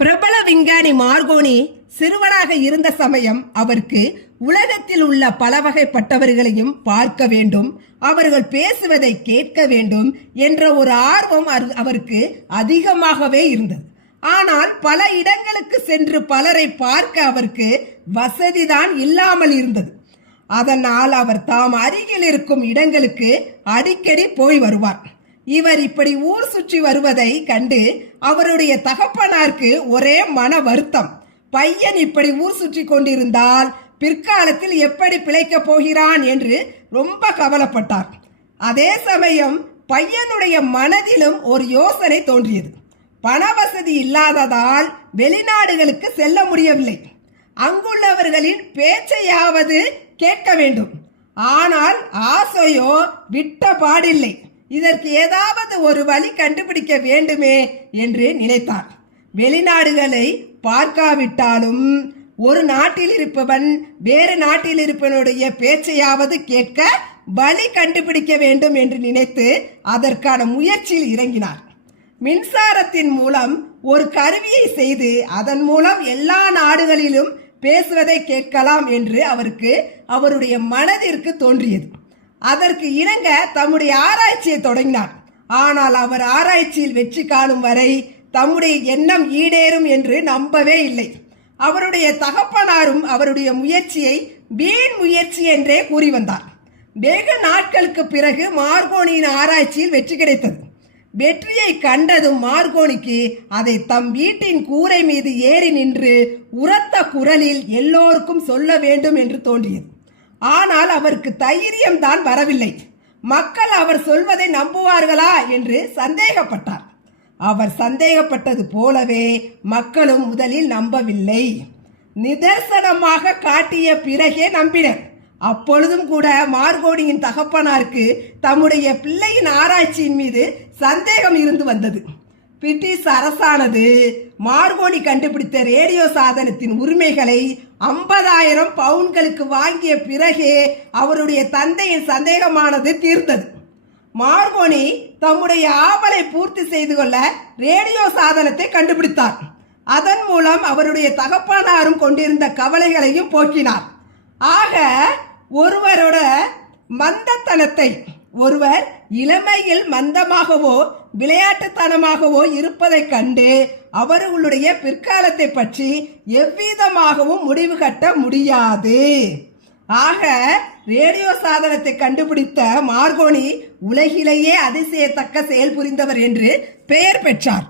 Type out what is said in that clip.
பிரபல விஞ்ஞானி மார்கோனி சிறுவனாக இருந்த சமயம் அவருக்கு உலகத்தில் உள்ள பல வகைப்பட்டவர்களையும் பார்க்க வேண்டும், அவர்கள் பேசுவதை கேட்க வேண்டும் என்ற ஒரு ஆர்வம் அவருக்கு அதிகமாகவே இருந்தது. ஆனால் பல இடங்களுக்கு சென்று பலரை பார்க்க அவருக்கு வசதிதான் இல்லாமல் இருந்தது. அதனால் அவர் தாம் அருகில் இருக்கும் இடங்களுக்கு அடிக்கடி போய் வருவார். இவர் இப்படி ஊர் சுற்றி வருவதை கண்டு அவருடைய தகப்பனாருக்கு ஒரே மன வருத்தம். பையன் இப்படி ஊர் சுற்றி கொண்டிருந்தால் பிற்காலத்தில் எப்படி பிழைக்கப் போகிறான் என்று ரொம்ப கவலைப்பட்டார். அதே சமயம் பையனுடைய மனதிலும் ஒரு யோசனை தோன்றியது. பண வசதி இல்லாததால் வெளிநாடுகளுக்கு செல்ல முடியவில்லை. அங்குள்ளவர்களின் பேச்சையாவது கேட்க வேண்டும். ஆனால் ஆசையோ விட்ட பாடில்லை. இதற்கு ஏதாவது ஒரு வழி கண்டுபிடிக்க வேண்டுமே என்று நினைத்தார். வெளிநாடுகளை பார்க்காவிட்டாலும் ஒரு நாட்டில் இருப்பவன் வேறு நாட்டில் இருப்பவனுடைய பேச்சையாவது கேட்க வழி கண்டுபிடிக்க வேண்டும் என்று நினைத்து அதற்கான முயற்சியில் இறங்கினார். மின்சாரத்தின் மூலம் ஒரு கருவியை செய்து அதன் மூலம் எல்லா நாடுகளிலும் பேசுவதை கேட்கலாம் என்று அவருடைய மனதிற்கு தோன்றியது. அதற்கு இணங்க தம்முடைய ஆராய்ச்சியை தொடங்கினார். ஆனால் அவர் ஆராய்ச்சியில் வெற்றி காணும் வரை தம்முடைய எண்ணம் ஈடேறும் என்று நம்பவே இல்லை. அவருடைய தகப்பனாரும் அவருடைய முயற்சியை வீண் முயற்சி என்றே கூறி வந்தார். வெகு நாட்களுக்கு பிறகு மார்கோனியின் ஆராய்ச்சியில் வெற்றி கிடைத்தது. வெற்றியை கண்டதும் மார்கோனிக்கு அதை தம் வீட்டின் கூரை மீது ஏறி நின்று உரத்த குரலில் எல்லோருக்கும் சொல்ல வேண்டும் என்று தோன்றியது. ஆனால் அவருக்கு தைரியம் தான் வரவில்லை. மக்கள் அவர் சொல்வதை நம்புவார்களா என்று சந்தேகப்பட்டார். அவர் சந்தேகப்பட்டது போலவே மக்களும் முதலில் நம்பவில்லை. நிதர்சனமாக காட்டிய பிறகே நம்பினர். அப்பொழுதும் கூட மார்கோனியின் தகப்பனாருக்கு தம்முடைய பிள்ளையின் ஆராய்ச்சியின் மீது சந்தேகம் இருந்து வந்தது. பிரிட்டிஷ் அரசானது மார்கோனி கண்டுபிடித்த ரேடியோ சாதனத்தின் உரிமைகளை 50,000 பவுன்களுக்கு வாங்கிய பிறகே அவருடைய தந்தையின் சந்தேகமானது தீர்ந்தது. மார்கோனி தம்முடைய ஆவலை பூர்த்தி செய்து கொள்ள ரேடியோ சாதனத்தை கண்டுபிடித்தார். அதன் மூலம் அவருடைய தகப்பனாரும் கொண்டிருந்த கவலைகளையும் போக்கினார். ஆக ஒருவரோட மந்தத்தனத்தை, ஒருவர் இளமையில் மந்தமாகவோ விளையாட்டுத்தனமாகவோ இருப்பதை கண்டு அவர்களுடைய பிற்காலத்தை பற்றி எவ்விதமாகவும் முடிவு கட்ட முடியாது. ஆக ரேடியோ சாதனத்தை கண்டுபிடித்த மார்கோனி உலகிலேயே அதிசயத்தக்க செயல் புரிந்தவர் என்று பெயர் பெற்றார்.